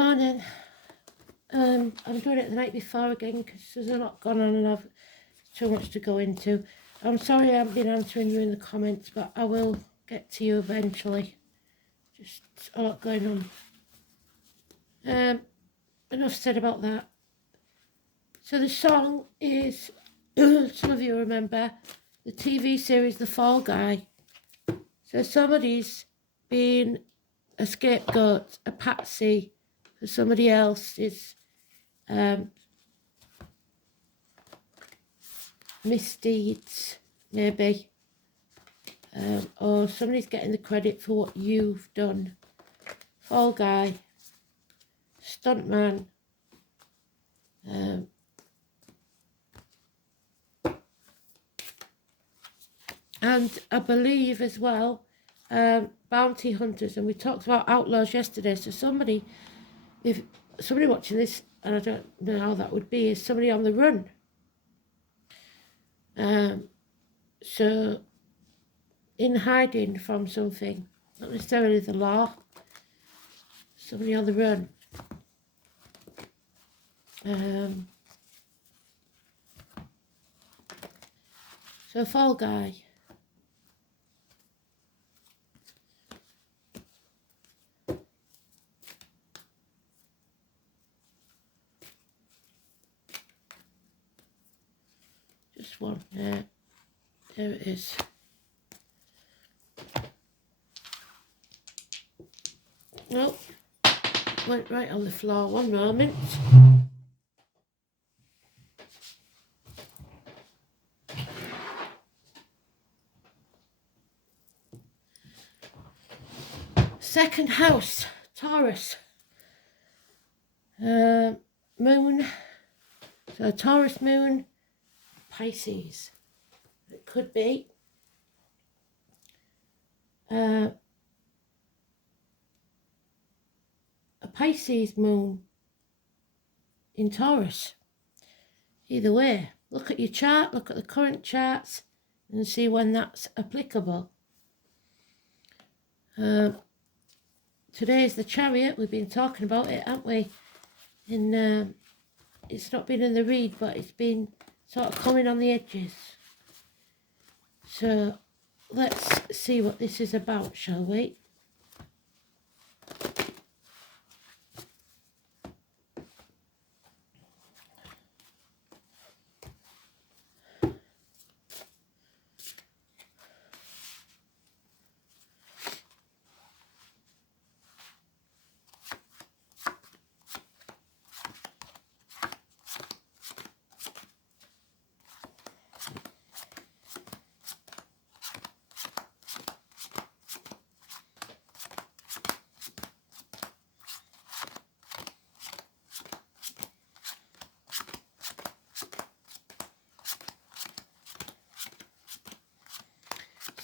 Morning. I'm doing it the night before again because there's a lot going on and I've too much to go into. I'm sorry I haven't been answering you in the comments, but I will get to you eventually. Just a lot going on. Enough said about that. So the song is, some of you remember, the TV series The Fall Guy. So somebody's been a scapegoat, a patsy for somebody else's misdeeds, maybe, or somebody's getting the credit for what you've done. Fall guy, stuntman, and I believe as well bounty hunters. And we talked about outlaws yesterday. So somebody, if somebody watching this, and I don't know how that would be, is somebody on the run. So in hiding from something, not necessarily the law, somebody on the run. So fall guy. Just one there. There it is. Nope. Went right on the floor. One moment. Second house, Taurus. Moon. So Taurus moon, Pisces. It could be. A Pisces moon in Taurus. Either way, look at your chart, look at the current charts and see when that's applicable. Today's the Chariot. We've been talking about it, haven't we? In it's not been in the read, but it's been sort of coming on the edges. So let's see what this is about, shall we?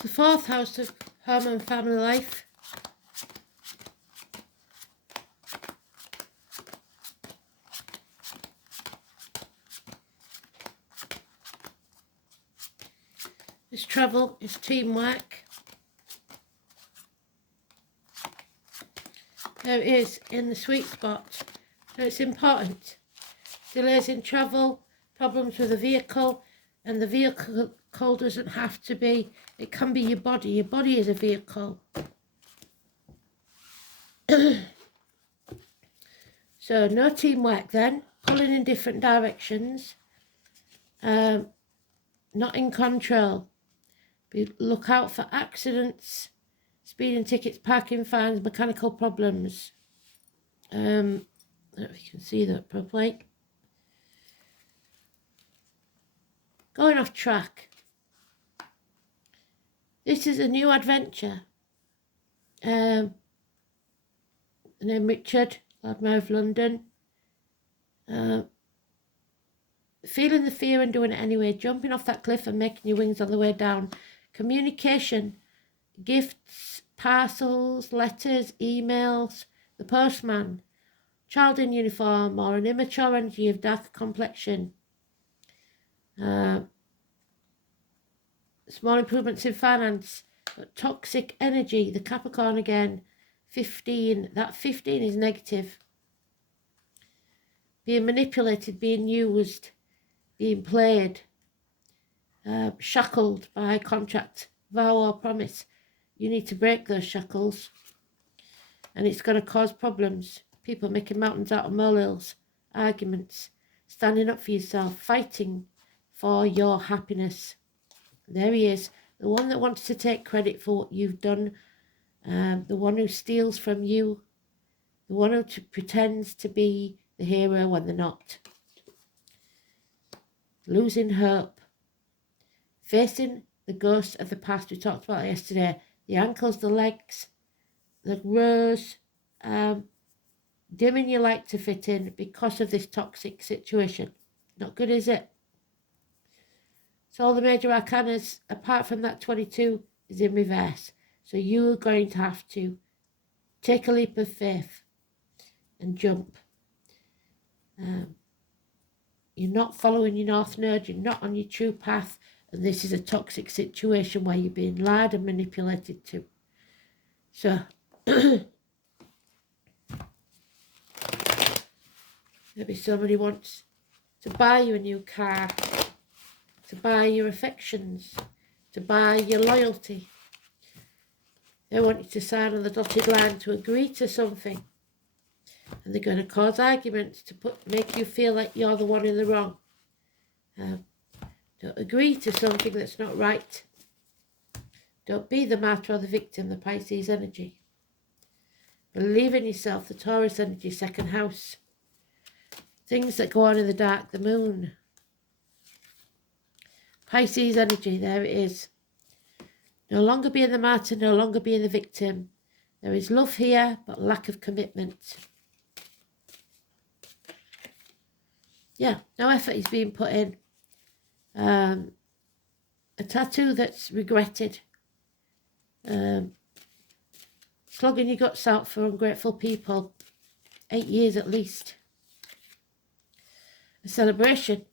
The fourth house of home and family life. It's travel, it's teamwork. There it is in the sweet spot. So it's important. Delays in travel, problems with the vehicle, and the vehicle doesn't have to be, it can be your body. Your body is a vehicle. So no teamwork then, pulling in different directions, not in control. Look out for accidents, speeding tickets, parking fines, mechanical problems. I don't know if you can see that properly. Going off track. This is a new adventure. The name Richard, Lord Mayor of London. Feeling the fear and doing it anyway. Jumping off that cliff and making your wings on the way down. Communication, gifts, parcels, letters, emails, the postman, child in uniform, or an immature energy of dark complexion. Small improvements in finance, but toxic energy, the Capricorn again, 15. That 15 is negative. being manipulated, being used, being played, shackled by contract, vow or promise. You need to break those shackles, and it's going to cause problems. People making mountains out of molehills, arguments, standing up for yourself, fighting for your happiness. There he is, the one that wants to take credit for what you've done, the one who steals from you, the one who pretends to be the hero when they're not. Losing hope, facing the ghosts of the past. We talked about it yesterday. The ankles, the legs, the rose, dimming your light to fit in because of this toxic situation. Not good, is it? So all the major arcanas, apart from that 22, is in reverse. So you're going to have to take a leap of faith and jump. You're not following your North Node, you're not on your true path, and this is a toxic situation where you're being lied and manipulated to. So, maybe somebody wants to buy you a new car, to buy your affections, to buy your loyalty. They want you to sign on the dotted line to agree to something. And they're going to cause arguments to make you feel like you're the one in the wrong. Don't agree to something that's not right. Don't be the martyr or the victim, the Pisces energy. Believe in yourself, the Taurus energy, second house. Things that go on in the dark, the moon. Pisces energy, there it is. No longer being the martyr, no longer being the victim. There is love here, but lack of commitment. Yeah, no effort is being put in. A tattoo that's regretted. Slogging your guts out for ungrateful people. 8 years at least. A celebration,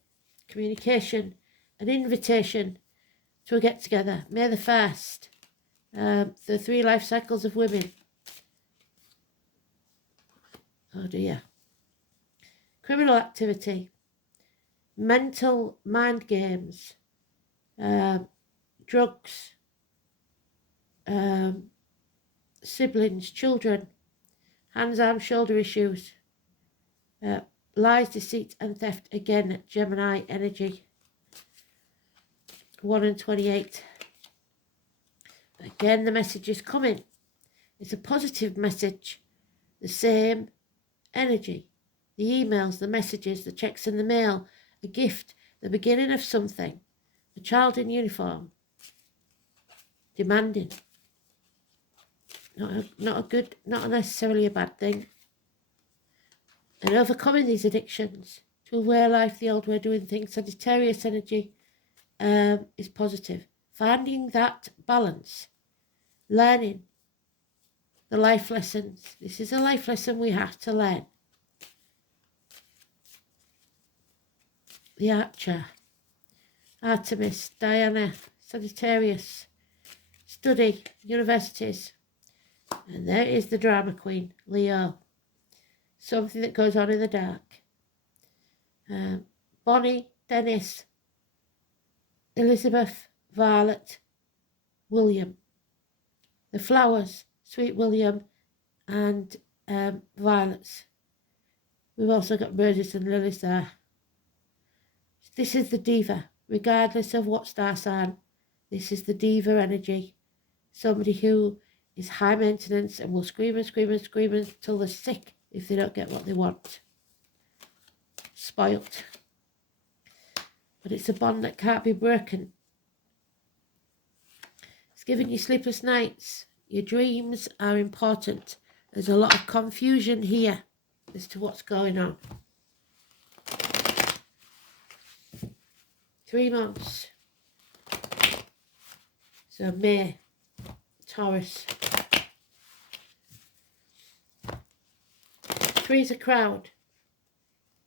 communication, an invitation to a get-together. May the 1st. The 3 life cycles of women. Oh dear. Criminal activity. Mental mind games. Drugs. Siblings, children. Hands, arms, shoulder issues. Lies, deceit and theft. Again, Gemini energy. 1 and 28. Again, the message is coming. It's a positive message. The same energy. The emails, the messages, the checks in the mail, a gift, the beginning of something. A child in uniform. Demanding. Not necessarily a bad thing. And overcoming these addictions to a way of life, the old way of doing things. Sagittarius energy is positive. Finding that balance. Learning the life lessons. This is a life lesson we have to learn. The Archer. Artemis, Diana, Sagittarius. Study, universities. And there is the drama queen, Leo. Something that goes on in the dark. Bonnie, Dennis, Elizabeth, Violet, William. The flowers, Sweet William and violets. We've also got roses and lilies there. This is the diva, regardless of what star sign. This is the diva energy. Somebody who is high maintenance and will scream and scream and scream until they're sick if they don't get what they want. Spoilt. But it's a bond that can't be broken. It's giving you sleepless nights. Your dreams are important. There's a lot of confusion here as to what's going on. 3 months. So May, Taurus. 3 is a crowd.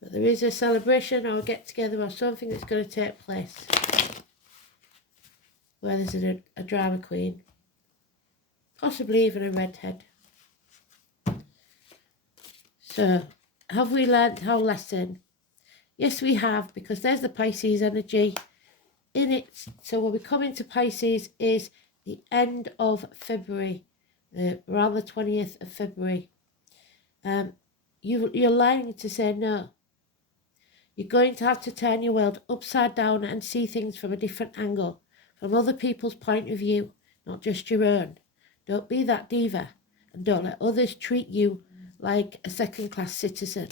But there is a celebration or a get-together or something that's going to take place. Where there's a drama queen. Possibly even a redhead. So, Have we learnt our lesson? Yes, we have, because there's the Pisces energy in it. So when we come into Pisces is the end of February, around the 20th of February. You're learning to say no. You're going to have to turn your world upside down and see things from a different angle, from other people's point of view, not just your own. Don't be that diva, and don't let others treat you like a second-class citizen.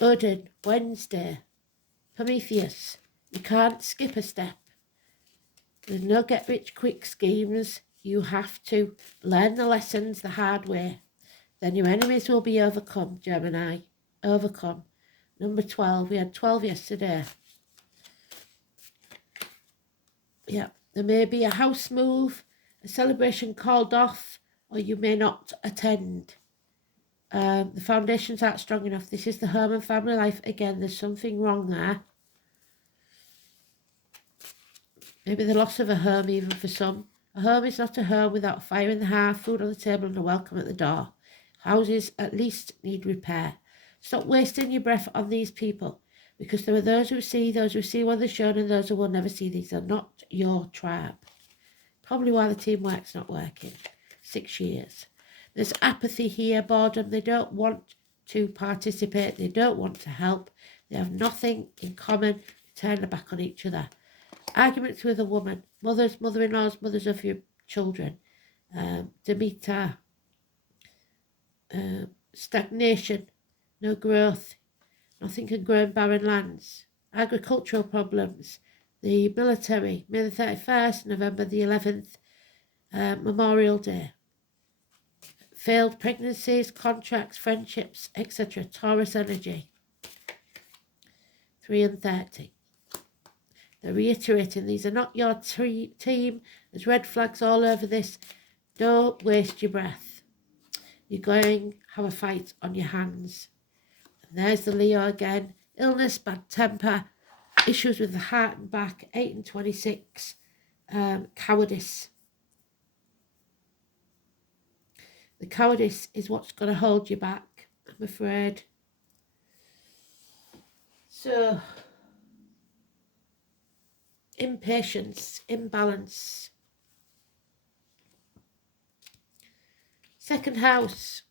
Odin, Wednesday, Prometheus, you can't skip a step. There's no get-rich-quick schemes. You have to learn the lessons the hard way. Then your enemies will be overcome, Gemini. Overcome. Number 12. We had 12 yesterday. Yeah. There may be a house move, a celebration called off, or you may not attend. The foundations aren't strong enough. This is the home and family life. Again, there's something wrong there. Maybe the loss of a home even for some. A home is not a home without a fire in the hearth, food on the table and a welcome at the door. Houses at least need repair. Stop wasting your breath on these people, because there are those who see what they're shown, and those who will never see. These are not your tribe. Probably why the teamwork's not working. 6 years. There's apathy here, boredom. They don't want to participate. They don't want to help. They have nothing in common. Turn their back on each other. Arguments with a woman. Mothers, mother-in-laws, mothers of your children. Demeter. Stagnation. No growth. Nothing can grow in barren lands. Agricultural problems. The military. May the 31st, November the 11th. Memorial Day. Failed pregnancies, contracts, friendships, etc. Taurus energy. 3 and 30. They're reiterating these are not your team. There's red flags all over this. Don't waste your breath. You're going to have a fight on your hands. And there's the Leo again. Illness, bad temper, issues with the heart and back. 8 and 26. Cowardice. The cowardice is what's going to hold you back, I'm afraid. So, impatience, imbalance. Second house,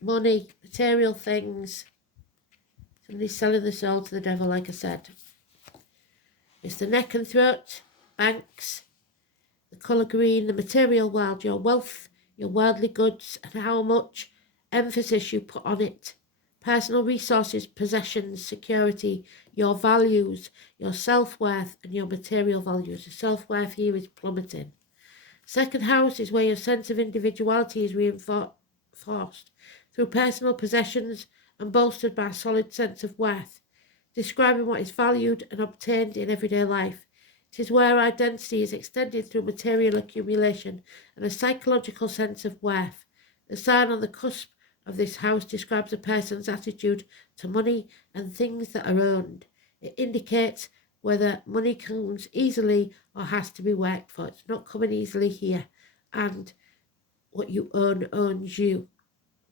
money, material things. Somebody's selling the soul to the devil, like I said. It's the neck and throat, banks, the colour green, the material world, your wealth, your worldly goods, and how much emphasis you put on it. Personal resources, possessions, security, your values, your self-worth, and your material values. The self-worth here is plummeting. Second house is where your sense of individuality is reinforced through personal possessions and bolstered by a solid sense of worth, describing what is valued and obtained in everyday life. It is where identity is extended through material accumulation and a psychological sense of worth. The sign on the cusp of this house describes a person's attitude to money and things that are owned. It indicates whether money comes easily or has to be worked for. It's not coming easily here, and what you own owns you.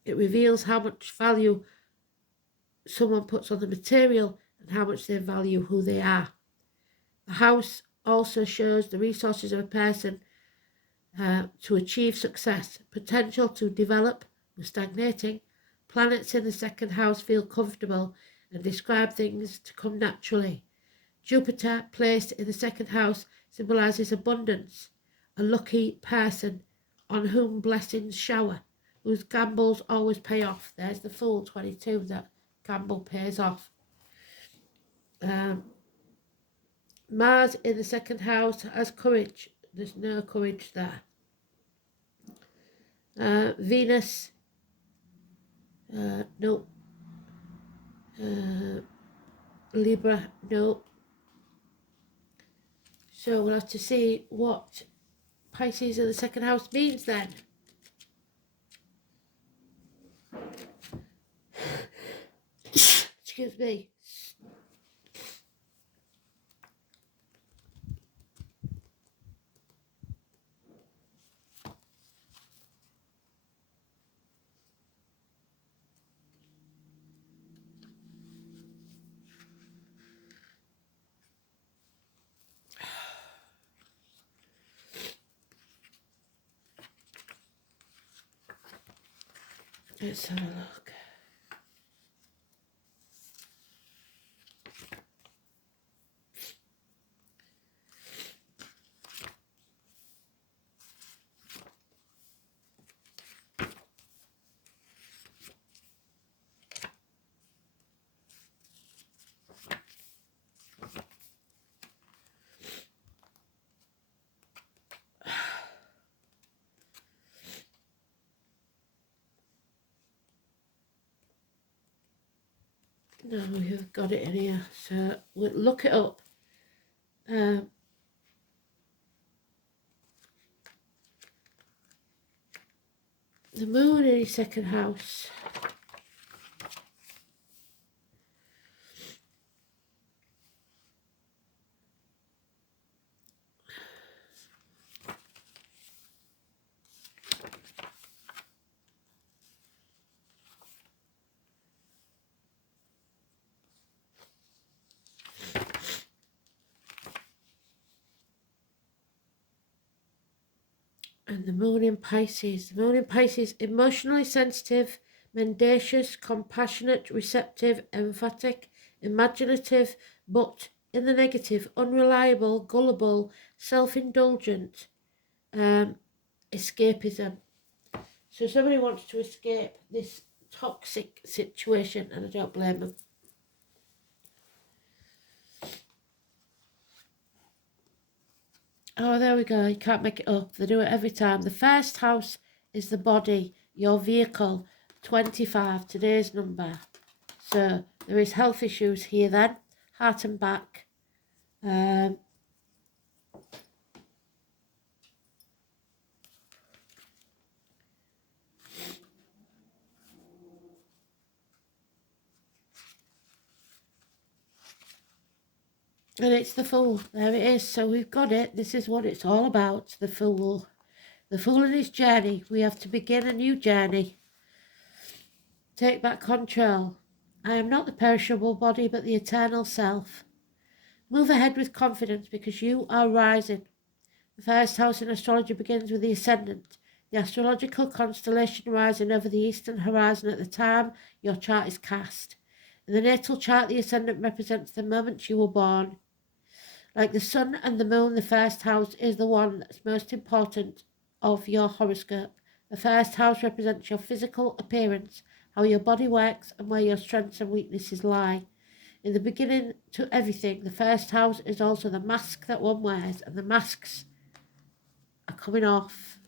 It reveals how much value someone puts on the material and how much they value who they are. The house also shows the resources of a person to achieve success, potential to develop, we're stagnating. Planets in the second house feel comfortable and describe things to come naturally. Jupiter, placed in the second house, symbolises abundance, a lucky person on whom blessings shower, whose gambles always pay off. There's the Fool, 22, that gamble pays off. Mars in the second house has courage. There's no courage there. Venus, no. Libra, no. So we'll have to see what Pisces in the second house means then. Excuse me. Let's have a look. No, we've got it in here, so we'll look it up. The moon in his second house. And the moon in Pisces. The moon in Pisces, emotionally sensitive, mendacious, compassionate, receptive, emphatic, imaginative, but in the negative, unreliable, gullible, self-indulgent, escapism. So somebody wants to escape this toxic situation, and I don't blame them. Oh, there we go. You can't make it up. They do it every time. The first house is the body, your vehicle. 25, today's number. So there is health issues here then. Heart and back. And it's the Fool. There it is. So we've got it. This is what it's all about. The Fool. The Fool and his journey. We have to begin a new journey. Take back control. I am not the perishable body, but the eternal self. Move ahead with confidence because you are rising. The first house in astrology begins with the ascendant, the astrological constellation rising over the eastern horizon at the time your chart is cast. In the natal chart, the ascendant represents the moment you were born. Like the sun and the moon, the first house is the one that's most important of your horoscope. The first house represents your physical appearance, how your body works, and where your strengths and weaknesses lie. In the beginning to everything, the first house is also the mask that one wears, and the masks are coming off.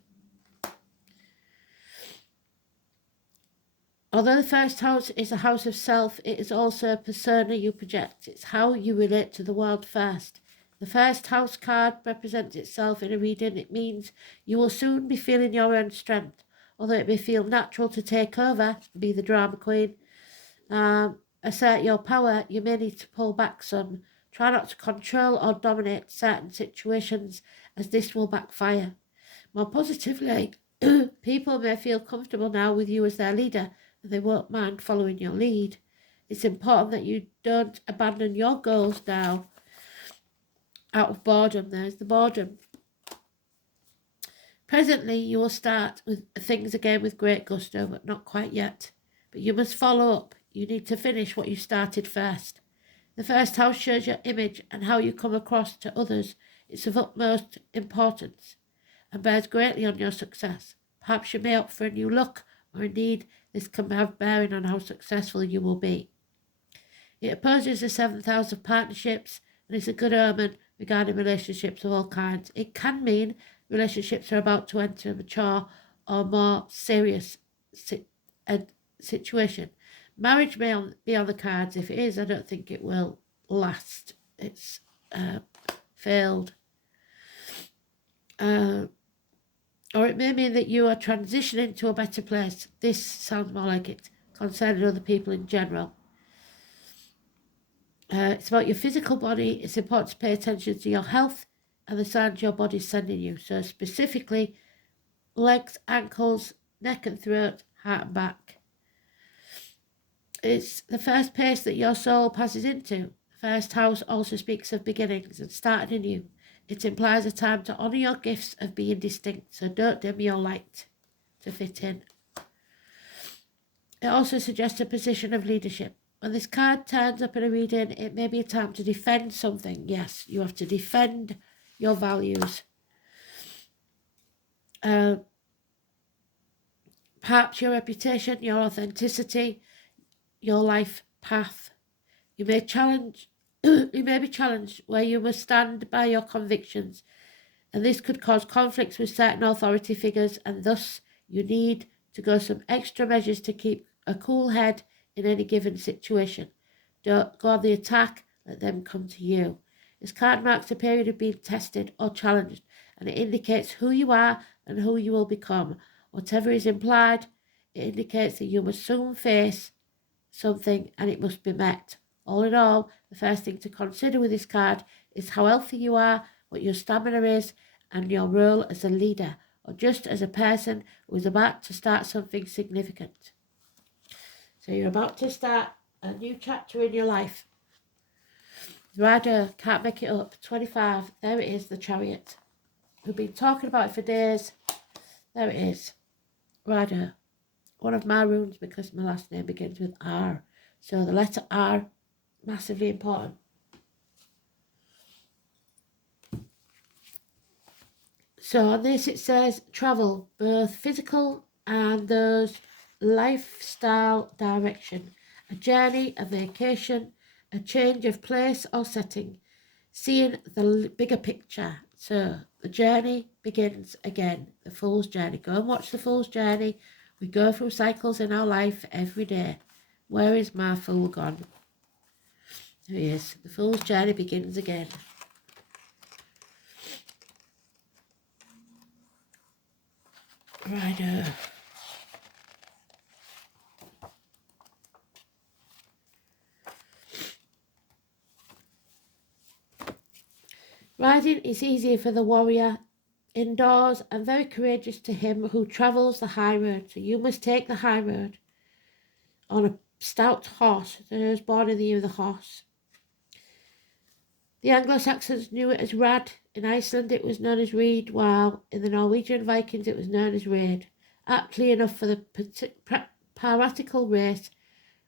Although the first house is a house of self, it is also a persona you project. It's how you relate to the world first. The first house card represents itself in a reading. It means you will soon be feeling your own strength. Although it may feel natural to take over, be the drama queen, assert your power, you may need to pull back some. Try not to control or dominate certain situations, as this will backfire. More positively, people may feel comfortable now with you as their leader, and they won't mind following your lead. It's important that you don't abandon your goals now out of boredom. There's the boredom. Presently, you will start with things again with great gusto, but not quite yet. But you must follow up. You need to finish what you started first. The first house shows your image and how you come across to others. It's of utmost importance and bears greatly on your success. Perhaps you may opt for a new look, or indeed this can have bearing on how successful you will be. It opposes the 7th house of partnerships, and it's a good omen regarding relationships of all kinds. It can mean relationships are about to enter a mature or more serious situation. Marriage may be on the cards. If it is, I don't think it will last. It's failed. Or it may mean that you are transitioning to a better place. This sounds more like it, concerning other people in general. It's about your physical body. It's important to pay attention to your health and the signs your body's sending you. So specifically, legs, ankles, neck and throat, heart and back. It's the first place that your soul passes into. The first house also speaks of beginnings and starting anew. It implies a time to honour your gifts of being distinct, so don't dim your light to fit in. It also suggests a position of leadership. When this card turns up in a reading, it may be a time to defend something. Yes, you have to defend your values. Perhaps your reputation, your authenticity, your life path. You may be challenged where you must stand by your convictions, and this could cause conflicts with certain authority figures, and thus you need to go some extra measures to keep a cool head in any given situation. Don't go on the attack, let them come to you. This card marks a period of being tested or challenged, and it indicates who you are and who you will become. Whatever is implied, it indicates that you must soon face something and it must be met. All in all, the first thing to consider with this card is how healthy you are, what your stamina is, and your role as a leader, or just as a person who is about to start something significant. So you're about to start a new chapter in your life. Rider, can't make it up. 25, there it is, the Chariot. We've been talking about it for days. There it is. Rider. One of my runes because my last name begins with R. So the letter R, massively important. So on this it says travel, both physical and those lifestyle direction. A journey, a vacation, a change of place or setting. Seeing the bigger picture. So the journey begins again. The Fool's Journey. Go and watch the Fool's Journey. We go through cycles in our life every day. Where is my fool gone? There he is. The Fool's Journey begins again. Rider. Riding is easier for the warrior indoors and very courageous to him who travels the high road. So you must take the high road on a stout horse. So I was born in the year of the horse. The Anglo-Saxons knew it as rad. In Iceland it was known as reed, while in the Norwegian Vikings it was known as raid. Aptly enough for the piratical race,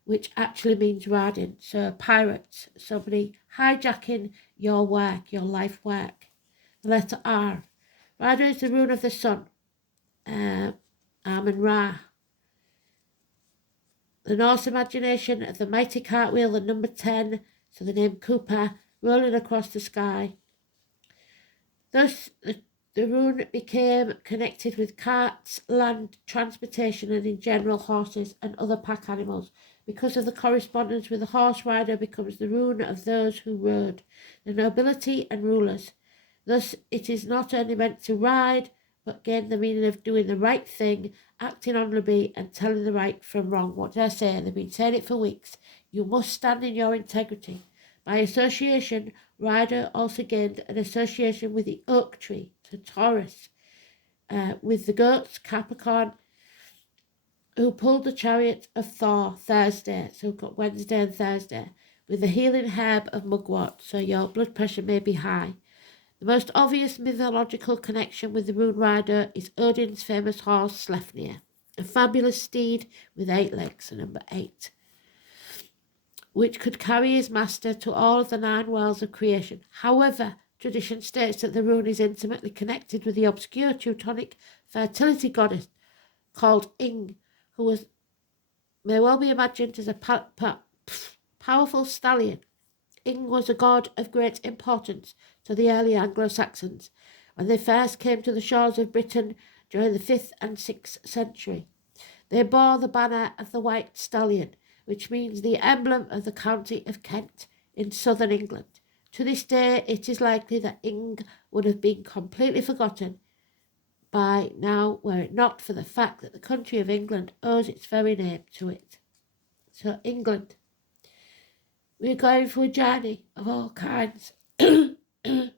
which actually means riding. So pirates, somebody hijacking your work, your life work. The letter R. Rider is the rune of the sun, Amun-Ra. The Norse imagination of the mighty cartwheel, the number 10, so the name Cooper, rolling across the sky. Thus, the rune became connected with carts, land, transportation, and in general horses and other pack animals. Because of the correspondence with the horse, rider becomes the rune of those who rode, the nobility and rulers. Thus, it is not only meant to ride, but gain the meaning of doing the right thing, acting honourably and telling the right from wrong. What did I say? They've been saying it for weeks. You must stand in your integrity. By association, rider also gained an association with the oak tree, to Taurus, with the goats, Capricorn, who pulled the chariot of Thor, Thursday, so we've got Wednesday and Thursday, with the healing herb of mugwort, so your blood pressure may be high. The most obvious mythological connection with the rune rider is Odin's famous horse, Sleipnir, a fabulous steed with 8 legs, so number 8, which could carry his master to all of the 9 worlds of creation. However, tradition states that the rune is intimately connected with the obscure Teutonic fertility goddess called Ing, who may well be imagined as a powerful stallion. Ing was a god of great importance to the early Anglo-Saxons when they first came to the shores of Britain during the 5th and 6th century. They bore the banner of the white stallion, which means the emblem of the county of Kent in southern England. To this day, it is likely that Ing would have been completely forgotten by now were it not for the fact that the country of England owes its very name to it. So England. We're going for a journey of all kinds, both in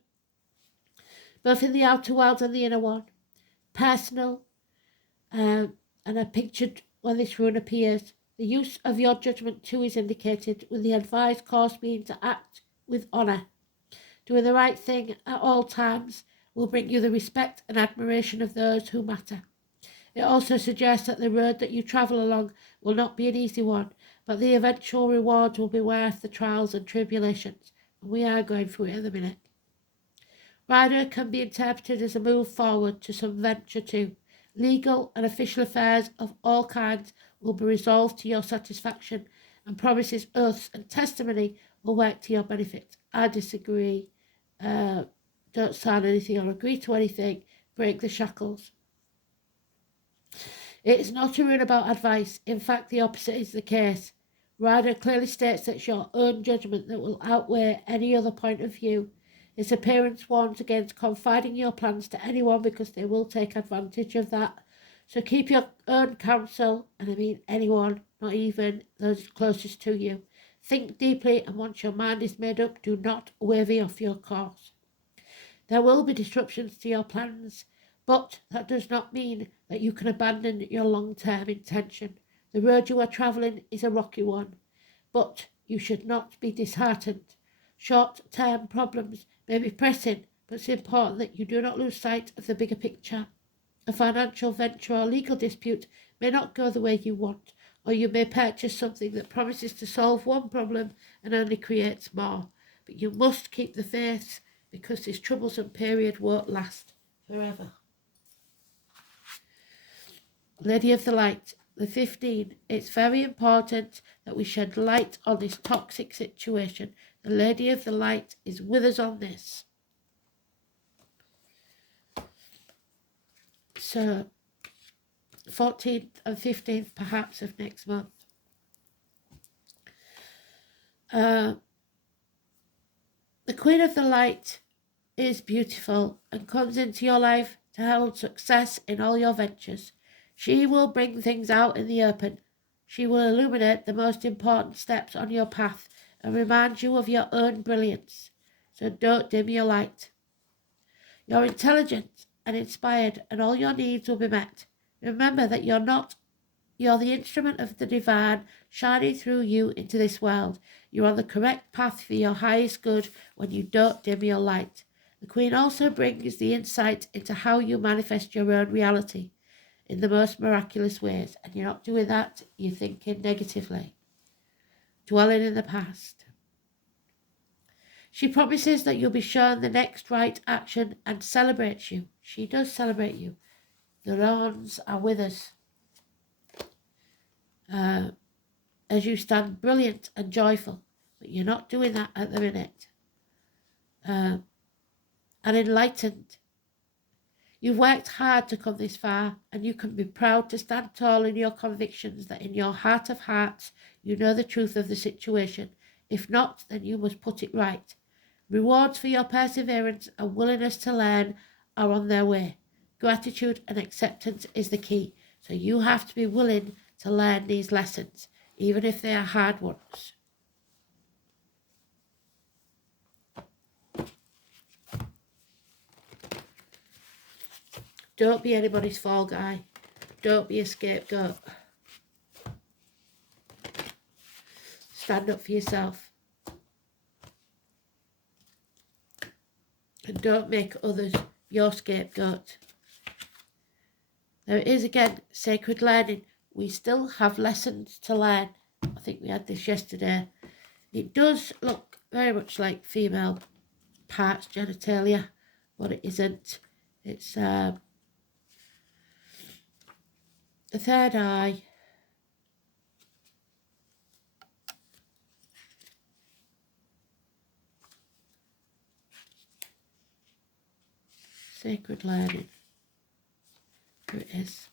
the outer world and the inner one. Personal, and I pictured when this rune appears, the use of your judgment too is indicated, with the advised course being to act with honour. Doing the right thing at all times will bring you the respect and admiration of those who matter. It also suggests that the road that you travel along will not be an easy one, but the eventual rewards will be worth the trials and tribulations. And we are going through it at the minute. Rider can be interpreted as a move forward to some venture too. Legal and official affairs of all kinds will be resolved to your satisfaction, and promises, oaths, and testimony will work to your benefit. I disagree. Don't sign anything or agree to anything. Break the shackles. It is not a runabout advice. In fact, the opposite is the case. Rider clearly states that it's your own judgment that will outweigh any other point of view. Its appearance warns against confiding your plans to anyone because they will take advantage of that. So keep your own counsel, and I mean anyone, not even those closest to you. Think deeply, and once your mind is made up, do not waver off your course. There will be disruptions to your plans, but that does not mean that you can abandon your long-term intention. The road you are travelling is a rocky one, but you should not be disheartened. Short-term problems may be pressing, but it's important that you do not lose sight of the bigger picture. A financial venture or legal dispute may not go the way you want, or you may purchase something that promises to solve one problem and only creates more. But you must keep the faith, because this troublesome period won't last forever. Lady of the Light, the 15. It's very important that we shed light on this toxic situation. The Lady of the Light is with us on this. So, 14th and 15th perhaps of next month. The Queen of the Light is beautiful and comes into your life to herald success in all your ventures. She will bring things out in the open. She will illuminate the most important steps on your path and remind you of your own brilliance. So don't dim your light. You're intelligent and inspired, and all your needs will be met. Remember that you're the instrument of the divine shining through you into this world. You're on the correct path for your highest good when you don't dim your light. The Queen also brings the insight into how you manifest your own reality in the most miraculous ways. And you're not doing that, you're thinking negatively, dwelling in the past. She promises that you'll be shown the next right action and celebrates you. She does celebrate you. The Lords are with us. As you stand brilliant and joyful, but you're not doing that at the minute. And enlightened. You've worked hard to come this far, and you can be proud to stand tall in your convictions that in your heart of hearts you know the truth of the situation. If not, then you must put it right. Rewards for your perseverance and willingness to learn are on their way. Gratitude and acceptance is the key. So you have to be willing to learn these lessons, even if they are hard ones. Don't be anybody's fall guy. Don't be a scapegoat. Stand up for yourself. And don't make others your scapegoat. There it is again, sacred learning. We still have lessons to learn. I think we had this yesterday. It does look very much like female parts genitalia, but it isn't. It's the third eye. Sacred learning. Here it is.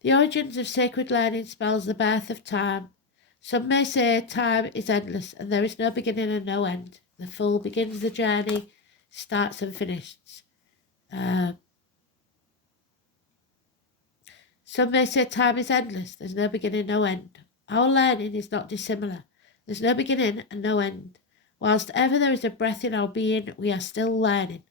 The origins of sacred learning spells the birth of time. Some may say time is endless and there is no beginning and no end. The fool begins the journey, starts and finishes. Some may say time is endless, there's no beginning, no end. Our learning is not dissimilar. There's no beginning and no end. Whilst ever there is a breath in our being, we are still learning.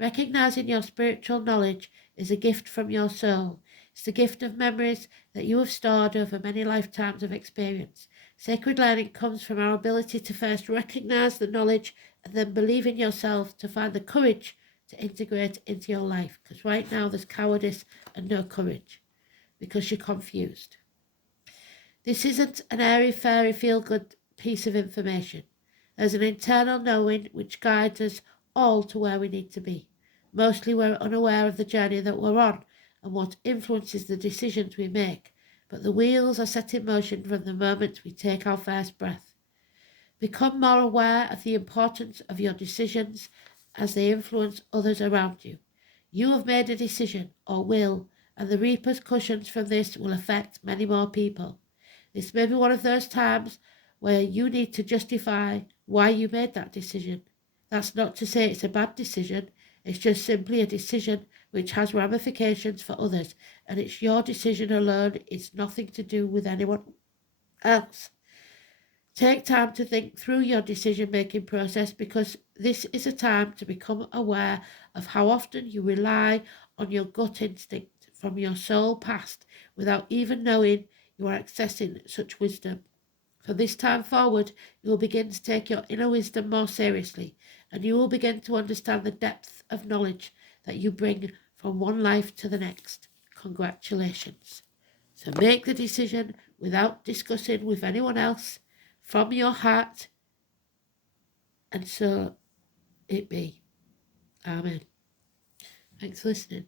Recognizing your spiritual knowledge is a gift from your soul. It's the gift of memories that you have stored over many lifetimes of experience. Sacred learning comes from our ability to first recognize the knowledge and then believe in yourself to find the courage to integrate into your life. Because right now there's cowardice and no courage. because you're confused. This isn't an airy-fairy feel-good piece of information. There's an internal knowing which guides us all to where we need to be. Mostly we're unaware of the journey that we're on and what influences the decisions we make, but the wheels are set in motion from the moment we take our first breath. Become more aware of the importance of your decisions as they influence others around you. You have made a decision, or will, and the repercussions from this will affect many more people. This may be one of those times where you need to justify why you made that decision. That's not to say it's a bad decision, it's just simply a decision which has ramifications for others, and it's your decision alone, it's nothing to do with anyone else. Take time to think through your decision-making process, because this is a time to become aware of how often you rely on your gut instinct from your soul past without even knowing you are accessing such wisdom. From this time forward, you will begin to take your inner wisdom more seriously, and you will begin to understand the depth of knowledge that you bring from one life to the next. Congratulations. So make the decision without discussing with anyone else, from your heart, and so it be. Amen. Thanks for listening.